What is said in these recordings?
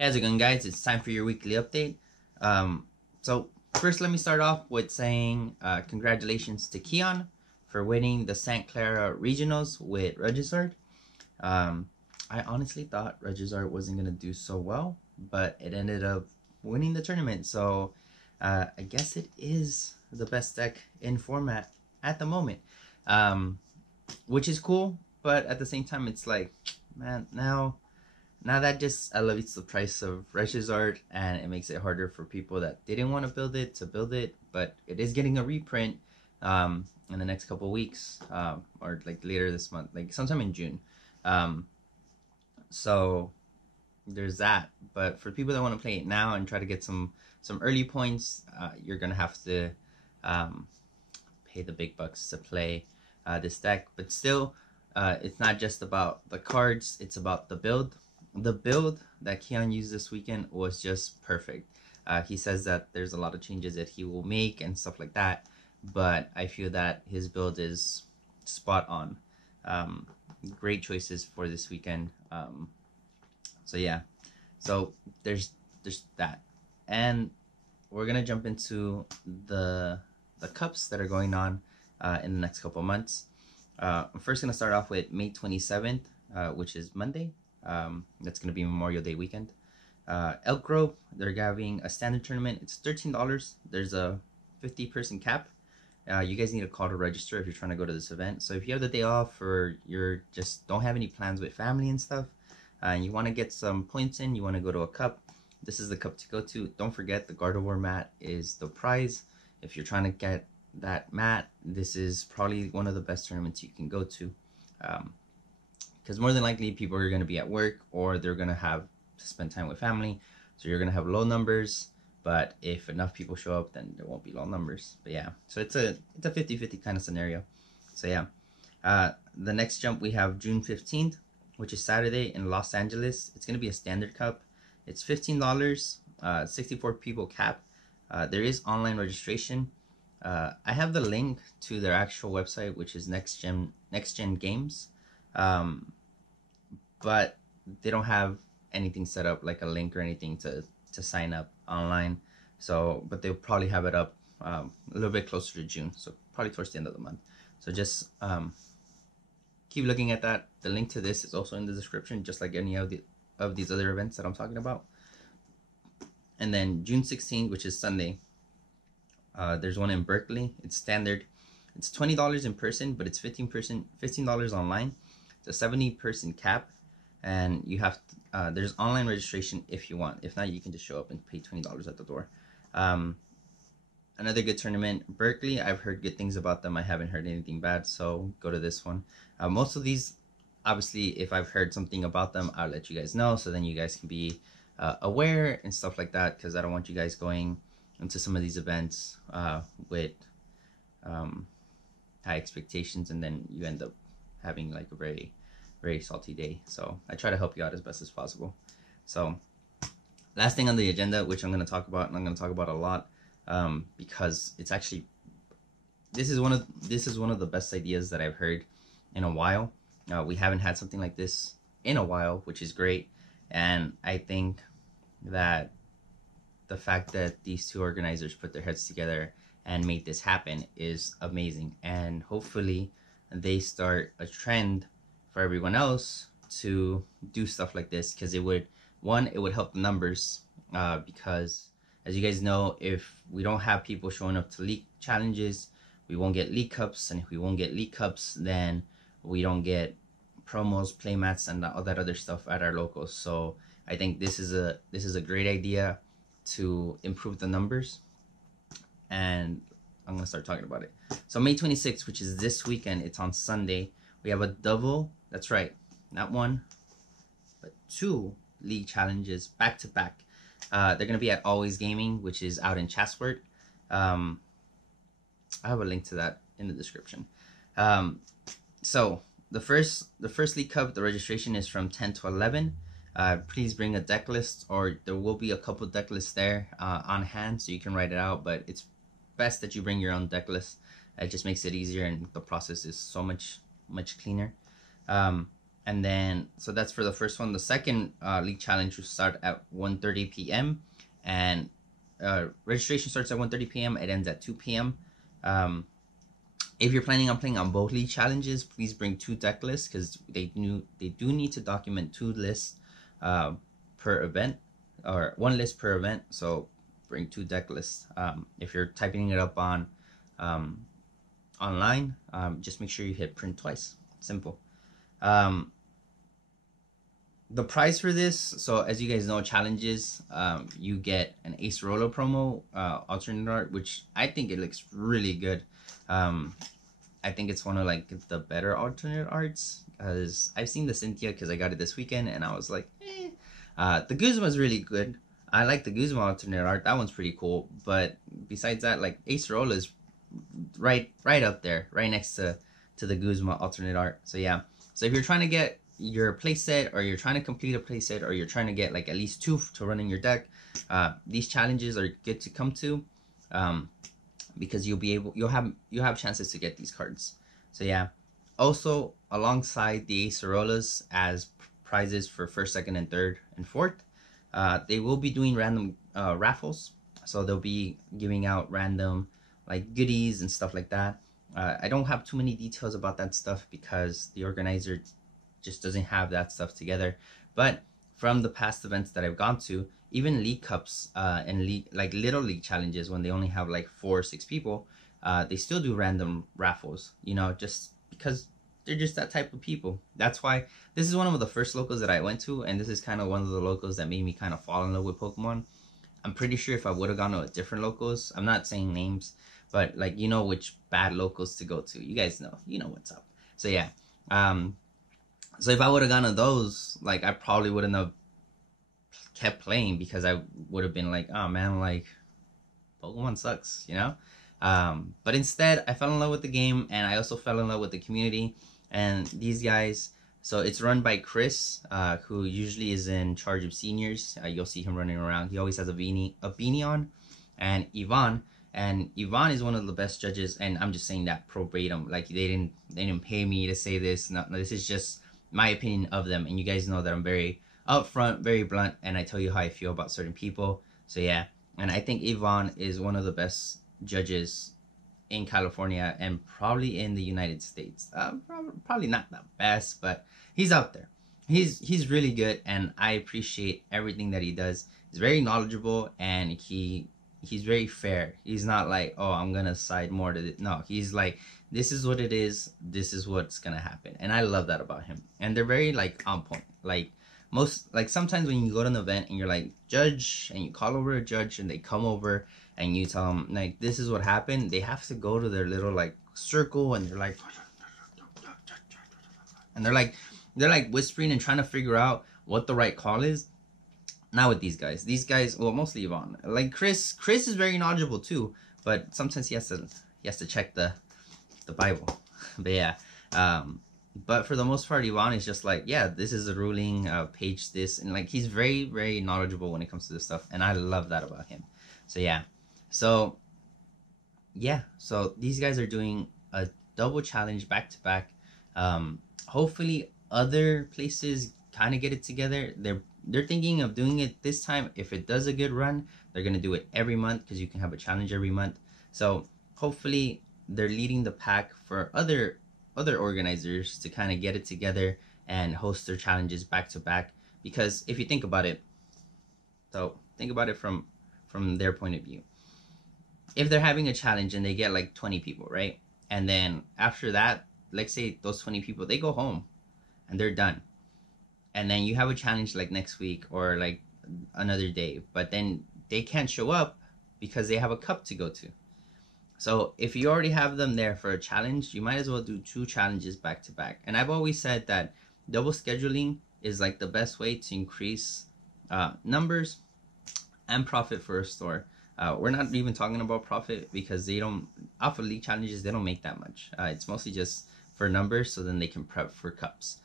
Hey, how's it going, guys? It's time for your weekly update. So first, let me start off with saying congratulations to Keon for winning the St. Clara Regionals with Regizard. Um, I honestly thought Regizard wasn't gonna do so well, but it ended up winning the tournament. So I guess it is the best deck in format at the moment, um, which is cool. But at the same time, it's like, man, now that just elevates the price of Resh's art, and it makes it harder for people that didn't want to build it to build it. But it is getting a reprint in the next couple of weeks, or like later this month, like sometime in June. Um, so there's that. But for people that want to play it now and try to get some early points, you're gonna have to um, pay the big bucks to play this deck. But still, it's not just about the cards; it's about the build. The build that Keon used this weekend was just perfect. He says that there's a lot of changes that he will make and stuff like that, but I feel that his build is spot on. Um, Great choices for this weekend. So yeah, so there's that, and we're gonna jump into the cups that are going on in the next couple of months. I'm first gonna start off with May 27th, which is Monday. That's gonna be Memorial Day weekend. Elk Grove, they're having a standard tournament. It's $13. There's a 50-person cap. You guys need a call to register if you're trying to go to this event. So if you have the day off or you're just don't have any plans with family and stuff, and you want to get some points in, you want to go to a cup, this is the cup to go to. Don't forget the Gardevoir mat is the prize. If you're trying to get that mat, this is probably one of the best tournaments you can go to. Because more than likely people are going to be at work or they're going to have to spend time with family. So you're going to have low numbers. But if enough people show up, then there won't be low numbers. But yeah, so it's a 50-50 kind of scenario. So yeah, the next jump we have June 15th, which is Saturday in Los Angeles. It's going to be a standard cup. It's $15, 64 people cap. There is online registration. I have the link to their actual website, which is Next Gen Games, but they don't have anything set up like a link or anything to sign up online. So, but they'll probably have it up a little bit closer to June, so probably towards the end of the month. So just keep looking at that. The link to this is also in the description, just like any of these other events that I'm talking about. And then June 16th, which is Sunday, there's one in Berkeley. It's standard. It's $20 in person, but it's $15 online. It's a 70-person cap, and you have to, there's online registration if you want. If not, you can just show up and pay $20 at the door. Another good tournament, Berkeley. I've heard good things about them. I haven't heard anything bad, so go to this one. Most of these, obviously, if I've heard something about them, I'll let you guys know, so then you guys can be aware and stuff like that, because I don't want you guys going into some of these events with high expectations, and then you end up having like a very, very salty day. So I try to help you out as best as possible. So last thing on the agenda, which I'm going to talk about, and I'm going to talk about a lot, because it's actually this is one of the best ideas that I've heard in a while. We haven't had something like this in a while, which is great, and I think that the fact that these two organizers put their heads together and made this happen is amazing, and hopefully they start a trend for everyone else to do stuff like this, because it would help the numbers, because as you guys know, if we don't have people showing up to league challenges, we won't get league cups, and if we won't get league cups, then we don't get promos, playmats, and all that other stuff at our locals. So I think this is a great idea to improve the numbers, and I'm gonna start talking about it. So May 26th, which is this weekend, it's on Sunday, we have a double, that's right, not one but two league challenges back to back. They're gonna be at Always Gaming, which is out in Chatsworth. I have a link to that in the description. So the first league cup, the registration is from 10 to 11. Please bring a deck list, or there will be a couple deck lists there on hand, so you can write it out, but it's best that you bring your own deck list. It just makes it easier, and the process is so much cleaner. And And then, so that's for the first one. The second league challenge will start at 1:30 p.m. and registration starts at 1:30 p.m. It ends at 2 p.m. If you're planning on playing on both league challenges, please bring 2 deck lists, because they do need to document 2 lists per event, or 1 list per event. So bring 2 deck lists. If you're typing it up on online, just make sure you hit print twice. Simple. The price for this, so as you guys know, challenges, you get an Ace Rolo promo, alternate art, which I think it looks really good. I think it's one of like the better alternate arts, because I've seen the Cynthia, because I got it this weekend and I was like, eh. The Guzma is really good. I like the Guzma alternate art. That one's pretty cool. But besides that, like Ace Rolo is right up there, right next to the Guzma alternate art. So yeah. So if you're trying to get your playset, or you're trying to complete a playset, or you're trying to get like at least 2 to run in your deck, these challenges are good to come to, because you'll have chances to get these cards. So yeah. Also, alongside the Acerolas as prizes for first, second, and third, and fourth, they will be doing random raffles. So they'll be giving out random like goodies and stuff like that. I don't have too many details about that stuff, because the organizer just doesn't have that stuff together. But from the past events that I've gone to, even league cups and league, like little league challenges, when they only have like 4 or 6 people, they still do random raffles, you know, just because they're just that type of people. That's why this is one of the first locals that I went to, and this is kind of one of the locals that made me kind of fall in love with Pokemon. I'm pretty sure if I would have gone to a different locals, I'm not saying names, but like, you know which bad locals to go to. You guys know, you know what's up. So yeah. So if I would have gone to those, like, I probably wouldn't have kept playing, because I would have been like, oh man, like Pokemon sucks, you know. But instead, I fell in love with the game, and I also fell in love with the community and these guys. So it's run by Chris, who usually is in charge of seniors. You'll see him running around. He always has a beanie on, and Yvonne. And Yvonne is one of the best judges, and I'm just saying that verbatim. Like, they didn't pay me to say this. No, this is just my opinion of them, and you guys know that I'm very upfront, very blunt, and I tell you how I feel about certain people. So yeah, and I think Yvonne is one of the best judges in California, and probably in the United States. Probably not the best, but he's out there. He's really good, and I appreciate everything that he does. He's very knowledgeable, and he's very fair. He's not like, oh, I'm gonna side more to this. No, he's like, this is what it is, this is what's gonna happen. And I love that about him. And they're very like on point. Like sometimes when you go to an event and you're like, judge, and you call over a judge, and they come over and you tell them like, this is what happened, they have to go to their little like circle, and they're like whispering and trying to figure out what the right call is. Not with these guys. These guys, well, mostly Yvonne. Like Chris is very knowledgeable too, but sometimes he has to check the Bible. But yeah, but for the most part, Yvonne is just like, yeah, this is a ruling, page this, and like, he's very, very knowledgeable when it comes to this stuff, and I love that about him. So yeah, so these guys are doing a double challenge back to back. Hopefully other places kind of get it together. They're thinking of doing it this time. If it does a good run, they're gonna do it every month, because you can have a challenge every month. So hopefully they're leading the pack for other organizers to kind of get it together and host their challenges back to back. Because if you think about it, from their point of view, if they're having a challenge and they get like 20 people, right? And then after that, let's say those 20 people, they go home and they're done. And then you have a challenge like next week or like another day, but then they can't show up because they have a cup to go to. So if you already have them there for a challenge, you might as well do 2 challenges back to back. And I've always said that double scheduling is like the best way to increase numbers and profit for a store. We're not even talking about profit, because they don't, off of league challenges, they don't make that much. It's mostly just for numbers, so then they can prep for cups.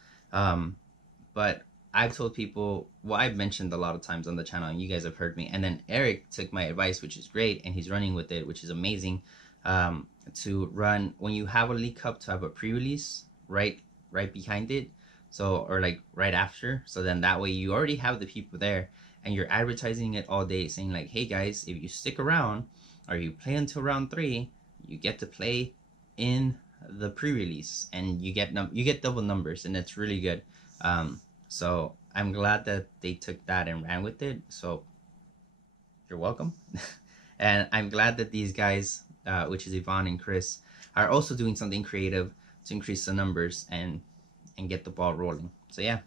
But I've told people, well, I've mentioned a lot of times on the channel, and you guys have heard me. And then Eric took my advice, which is great, and he's running with it, which is amazing. To run, when you have a league cup, to have a pre-release right behind it, So, or like right after. So then that way you already have the people there and you're advertising it all day saying like, hey guys, if you stick around or you play until round 3, you get to play in the pre-release and you get double numbers, and it's really good. So I'm glad that they took that and ran with it. So you're welcome. And I'm glad that these guys, which is Yvonne and Chris, are also doing something creative to increase the numbers and get the ball rolling. So yeah,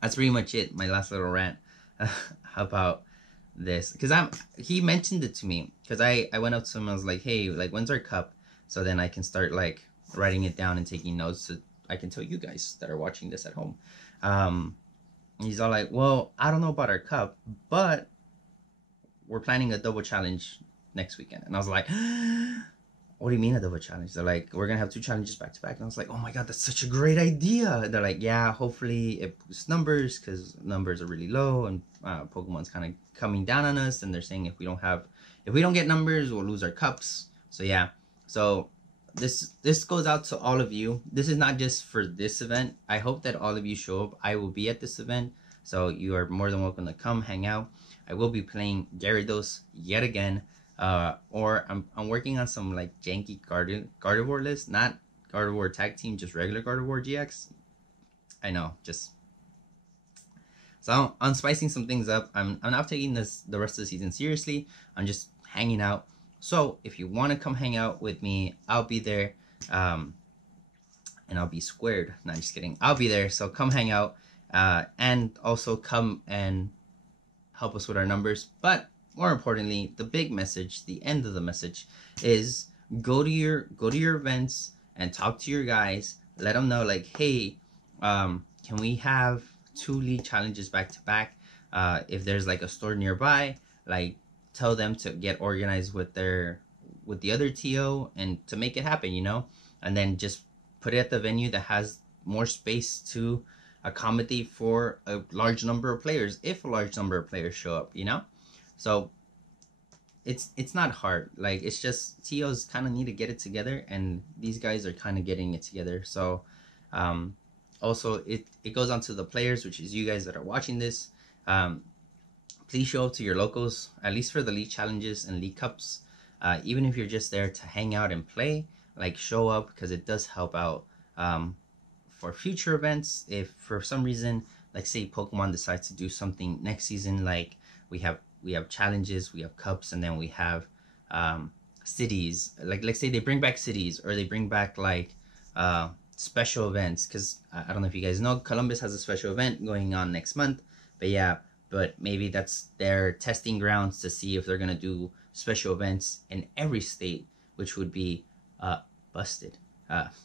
that's pretty much it. My last little rant about this, because he mentioned it to me, because I went up to him and I was like, hey, like, when's our cup? So then I can start like writing it down and taking notes so I can tell you guys that are watching this at home. He's all like, well, I don't know about our cup, but we're planning a double challenge next weekend. And I was like, what do you mean a double challenge? They're like, we're gonna have 2 challenges back to back. And I was like, oh my god, that's such a great idea. They're like, yeah, hopefully it boosts numbers, because numbers are really low and Pokemon's kind of coming down on us, and they're saying if we don't get numbers, we'll lose our cups. So yeah, so this goes out to all of you. This is not just for this event. I hope that all of you show up. I will be at this event, so you are more than welcome to come hang out. I will be playing Gyarados yet again. Or I'm working on some like janky Gardevoir list, not Gardevoir tag team, just regular Gardevoir GX. I know, just so I'm spicing some things up. I'm not taking the rest of the season seriously. I'm just hanging out. So if you want to come hang out with me, I'll be there, and I'll be squared. No, I'm just kidding. I'll be there. So come hang out, and also come and help us with our numbers. But more importantly, the big message, the end of the message, is go to your events and talk to your guys. Let them know like, hey, can we have 2 league challenges back to back? If there's like a store nearby, like tell them to get organized with the other TO and to make it happen, you know. And then just put it at the venue that has more space to accommodate for a large number of players, if a large number of players show up, you know. So it's not hard. Like, it's just TOs kind of need to get it together, and these guys are kind of getting it together. So also it goes on to the players, which is you guys that are watching this. Please show up to your locals, at least for the league challenges and league cups. Even if you're just there to hang out and play, like, show up, because it does help out for future events. If for some reason, like say Pokemon decides to do something next season, like we have challenges, we have cups, and then we have cities. Like, let's say they bring back cities, or they bring back like special events, because I don't know if you guys know, Columbus has a special event going on next month. But yeah, but maybe that's their testing grounds to see if they're gonna do special events in every state, which would be busted,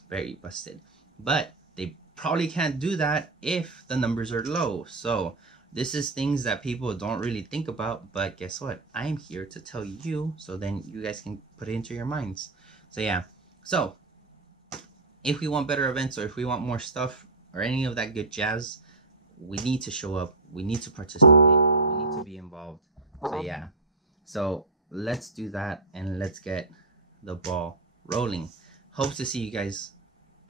very busted. But they probably can't do that if the numbers are low. So this is things that people don't really think about, but guess what? I'm here to tell you, so then you guys can put it into your minds. So yeah, so if we want better events, or if we want more stuff, or any of that good jazz, we need to show up, we need to participate, we need to be involved. So yeah, so let's do that, and let's get the ball rolling. Hope to see you guys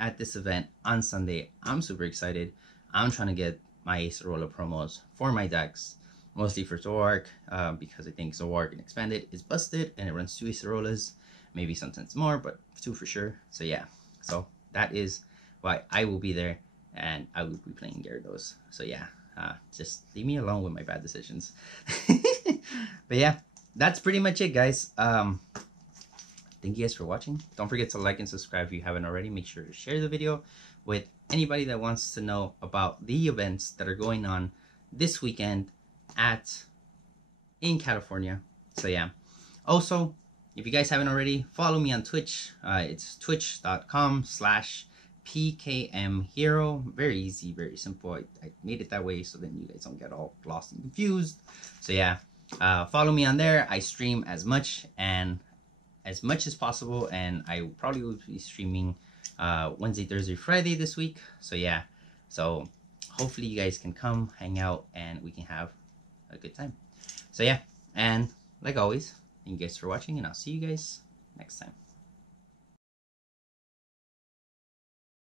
at this event on Sunday. I'm super excited. I'm trying to get my Acerola promos for my decks, mostly for Zoroark, because I think Zoroark and Expanded is busted, and it runs 2 Acerolas, maybe sometimes more, but 2 for sure. So yeah, so that is why I will be there, and I will be playing Gyarados. So yeah, just leave me alone with my bad decisions. But yeah, that's pretty much it, guys. Thank you guys for watching. Don't forget to like and subscribe if you haven't already. Make sure to share the video with anybody that wants to know about the events that are going on this weekend in California. So yeah, also, if you guys haven't already, follow me on Twitch. It's twitch.com/PKMHero. Very easy, very simple. I made it that way so then you guys don't get all lost and confused. So yeah, follow me on there. I stream as much as possible, and I probably will be streaming Wednesday, Thursday, Friday this week. So yeah, so hopefully you guys can come hang out and we can have a good time. So yeah, and like always, thank you guys for watching, and I'll see you guys next time.